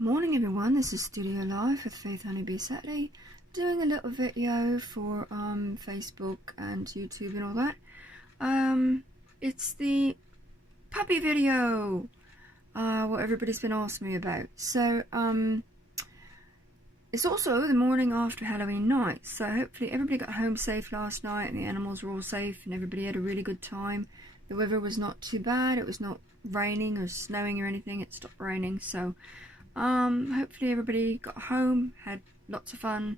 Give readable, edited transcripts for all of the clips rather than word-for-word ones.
Morning everyone, this is Studiolife with Faith Honeybee Saturday, doing a little video for Facebook and YouTube and all that. It's the puppy video, what everybody's been asking me about. So it's also the morning after Halloween night, so hopefully everybody got home safe last night and the animals were all safe and everybody had a really good time. The weather was not too bad, it was not raining or snowing or anything, it stopped raining, so hopefully everybody got home, had lots of fun,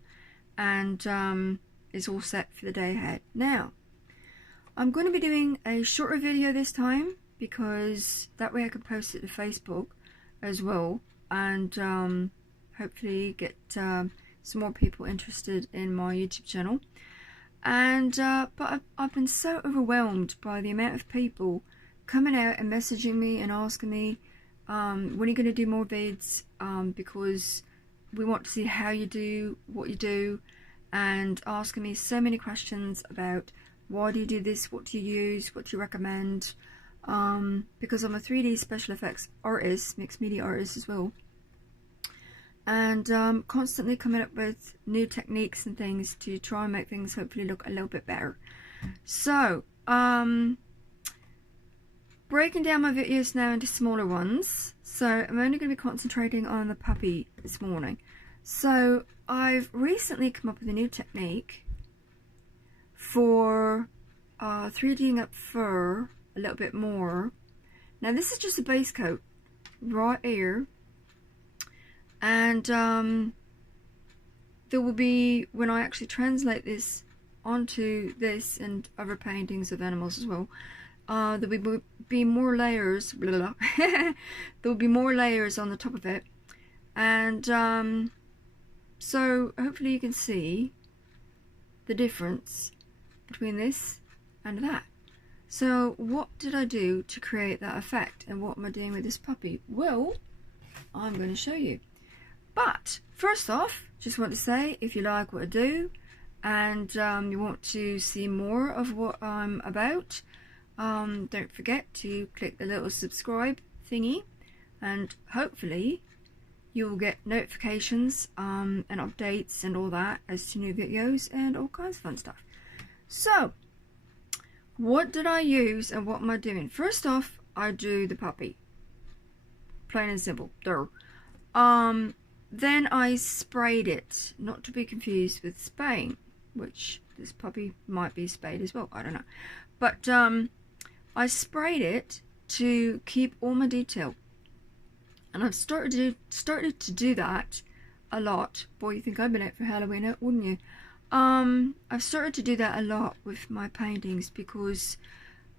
and is all set for the day ahead. Now, I'm going to be doing a shorter video this time because that way I can post it to Facebook as well, and hopefully get some more people interested in my YouTube channel. And but I've been so overwhelmed by the amount of people coming out and messaging me and asking me, when are you going to do more vids, because we want to see how you do what you do, and asking me so many questions about why do you do this, what do you use, what do you recommend, because I'm a 3D special effects artist, mixed media artist as well, and constantly coming up with new techniques and things to try and make things hopefully look a little bit better. So breaking down my videos now into smaller ones, so I'm only going to be concentrating on the puppy this morning. So I've recently come up with a new technique for 3D'ing up fur a little bit more. Now this is just a base coat right here, and there will be, when I actually translate this onto this and other paintings of animals as well, there will be more layers, blah, blah, blah. There will be more layers on the top of it, and so hopefully you can see the difference between this and that. So what did I do to create that effect, and what am I doing with this puppy? Well, I'm going to show you. But first off, just want to say, if you like what I do and you want to see more of what I'm about, don't forget to click the little subscribe thingy, and hopefully you'll get notifications and updates and all that as to new videos and all kinds of fun stuff. So what did I use and what am I doing? First off, I drew the puppy, plain and simple. There. Then I sprayed it, not to be confused with Spain, which this puppy might be spayed as well, I don't know, but I sprayed it to keep all my detail, and I've started to do that a lot. Boy, you think I've been out for Halloween, wouldn't you? I've started to do that a lot with my paintings because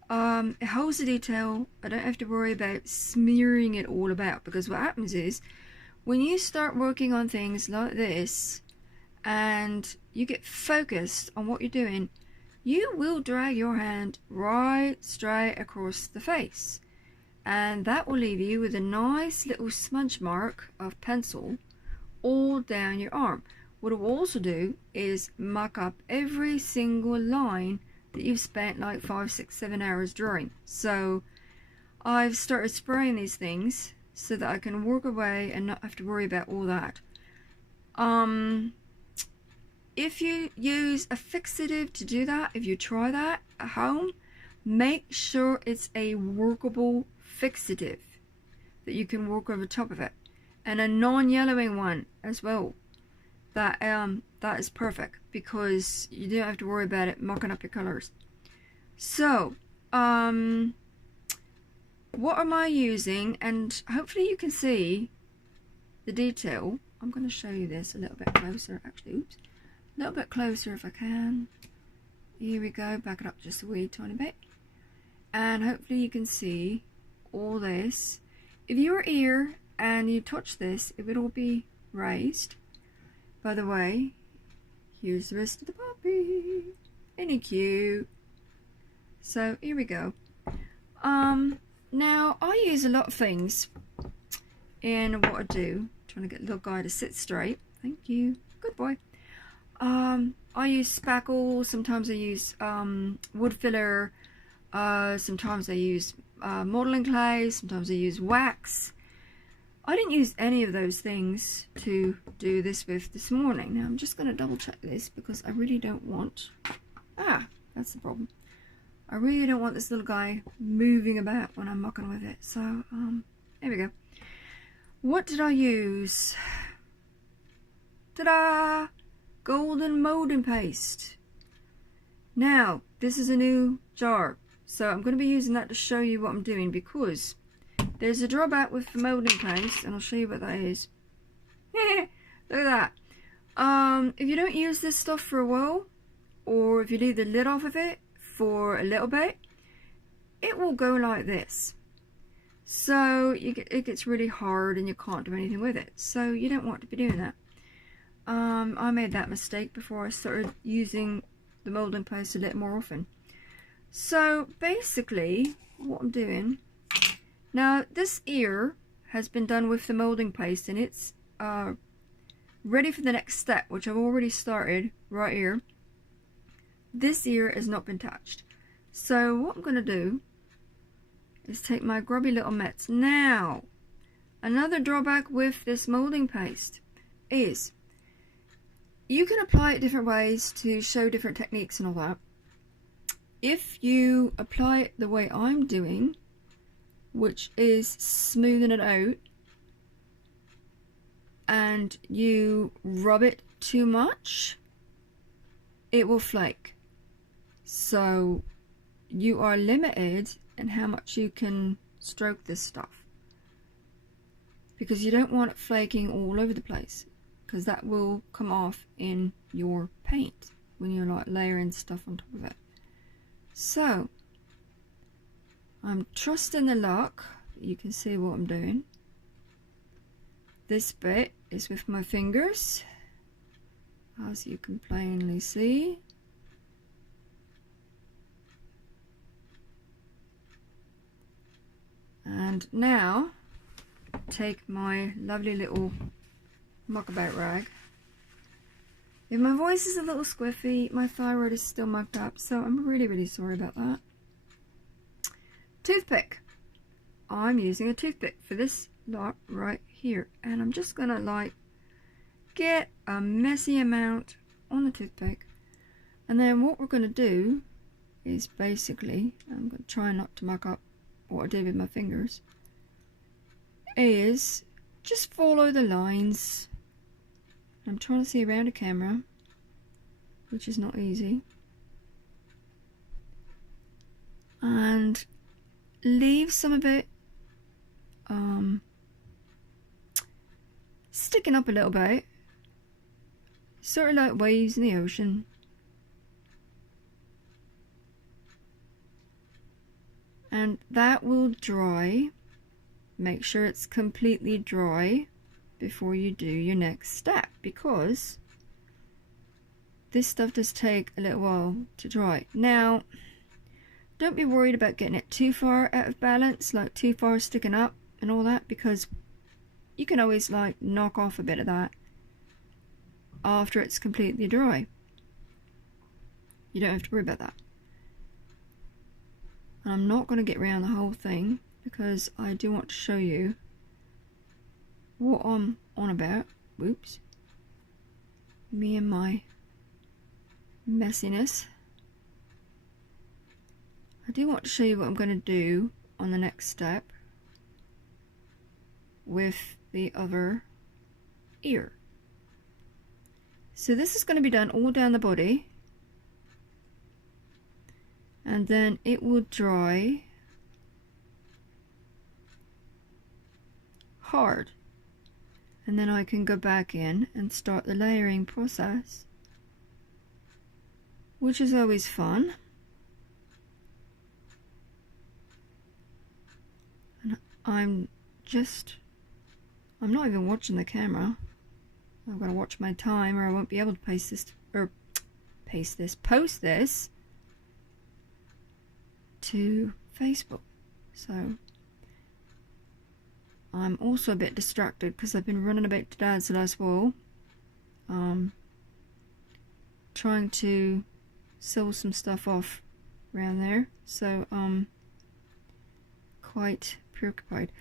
it holds the detail. I don't have to worry about smearing it all about, because what happens is when you start working on things like this and you get focused on what you're doing, you will drag your hand right straight across the face, and that will leave you with a nice little smudge mark of pencil all down your arm. What it will also do is muck up every single line that you've spent like 5, 6, 7 hours drawing. So I've started spraying these things so that I can work away and not have to worry about all that. If you use a fixative to do that, if you try that at home, make sure it's a workable fixative that you can work over top of it, and a non-yellowing one as well. That is perfect, because you don't have to worry about it mucking up your colors. So what am I using? And hopefully you can see the detail. I'm going to show you this a little bit closer, actually. Oops. A little bit closer if I can. Here we go, back it up just a wee tiny bit, and hopefully you can see all this. If you were here and you touch this, it would all be raised. By the way, here's the rest of the puppy. Ain't he cute? So here we go. Now I use a lot of things in what I do. Trying to get the little guy to sit straight. Thank you. Good boy. I use spackle, sometimes I use wood filler, sometimes I use modeling clay, sometimes I use wax, I didn't use any of those things to do this with this morning. Now I'm just going to double check this because I really don't want... Ah, that's the problem. I really don't want this little guy moving about when I'm mucking with it. So, there we go. What did I use? Ta-da! Golden molding paste. Now, this is a new jar. So I'm going to be using that to show you what I'm doing because... There's a drawback with the molding paste, and I'll show you what that is. Look at that. If you don't use this stuff for a while, or if you leave the lid off of it for a little bit, it will go like this. So it gets really hard and you can't do anything with it. So you don't want to be doing that. I made that mistake before I started using the molding paste a little more often. So basically, what I'm doing... Now, this ear has been done with the molding paste and it's ready for the next step, which I've already started right here. This ear has not been touched. So what I'm going to do is take my grubby little mitts. Now, another drawback with this molding paste is you can apply it different ways to show different techniques and all that. If you apply it the way I'm doing, which is smoothing it out, and you rub it too much, it will flake. So you are limited in how much you can stroke this stuff, because you don't want it flaking all over the place, because that will come off in your paint when you're like layering stuff on top of it. So I'm trusting the luck. You can see what I'm doing. This bit is with my fingers, as you can plainly see. And now, take my lovely little muckabout rag. If my voice is a little squiffy, my thyroid is still mucked up, so I'm really sorry about that. Toothpick. I'm using a toothpick for this lot right here, and I'm just gonna like get a messy amount on the toothpick, and then what we're gonna do is basically, I'm gonna try not to muck up what I did with my fingers, is just follow the lines. I'm trying to see around the camera, which is not easy, and leave some of it sticking up a little bit, sort of like waves in the ocean. And that will dry. Make sure it's completely dry before you do your next step, because this stuff does take a little while to dry. Now, don't be worried about getting it too far out of balance, like too far sticking up and all that, because you can always like knock off a bit of that after it's completely dry. You don't have to worry about that. And I'm not going to get around the whole thing because I do want to show you what I'm on about. Whoops. Me and my messiness. I do want to show you what I'm going to do on the next step with the other ear. So this is going to be done all down the body, and then it will dry hard, and then I can go back in and start the layering process, which is always fun. And I'm not even watching the camera. I've got to watch my time or I won't be able to post this to Facebook. So I'm also a bit distracted because I've been running about to Dad's the last while, trying to sell some stuff off around there, so quite preoccupied.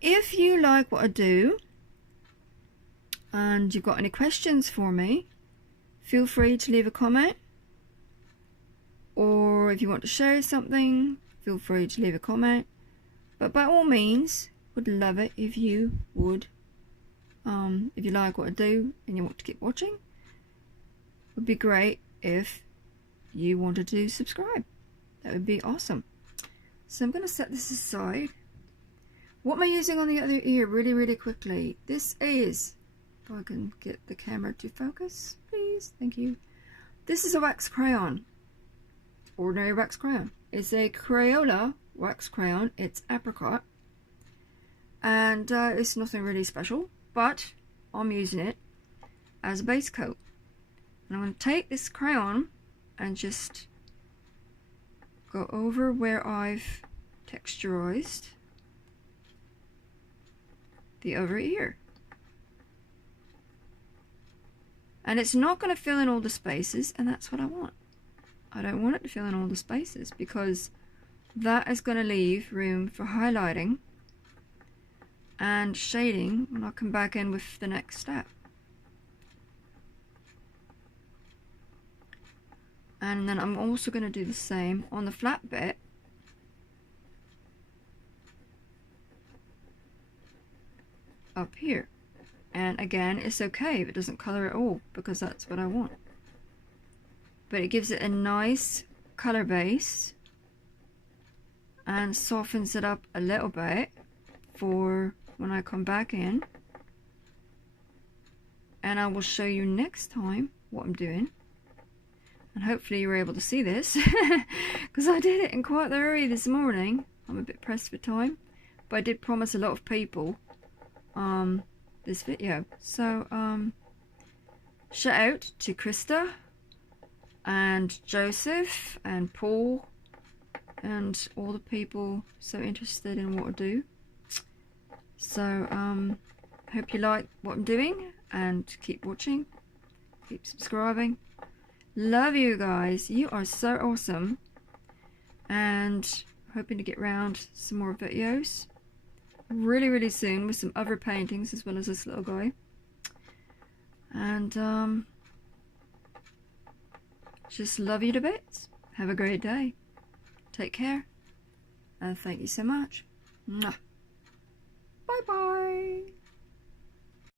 if you like what I do and you've got any questions for me, feel free to leave a comment. Or if you want to share something, feel free to leave a comment. But by all means, would love it if you would. If you like what I do and you want to keep watching, it would be great if you wanted to subscribe. That would be awesome. So I'm going to set this aside. What am I using on the other ear really quickly? This is, if I can get the camera to focus, please, thank you. This is a wax crayon. Ordinary wax crayon. It's a Crayola wax crayon. It's apricot, and it's nothing really special, but I'm using it as a base coat. And I'm going to take this crayon and just go over where I've texturized the other ear. And it's not going to fill in all the spaces, and that's what I want. I don't want it to fill in all the spaces because that is going to leave room for highlighting and shading when I come back in with the next step. And then I'm also going to do the same on the flat bit. Up here. And again, it's okay if it doesn't color at all because that's what I want. But it gives it a nice color base and softens it up a little bit for when I come back in. And I will show you next time what I'm doing. And hopefully you were able to see this because I did it in quite the hurry this morning. I'm a bit pressed for time, but I did promise a lot of people this video. So shout out to Krista and Joseph and Paul and all the people so interested in what I do. So hope you like what I'm doing and keep watching, keep subscribing. Love you guys, you are so awesome, and hoping to get round some more videos really soon with some other paintings as well as this little guy. And just love you to bits. Have a great day. Take care. And thank you so much. Mwah. Bye bye.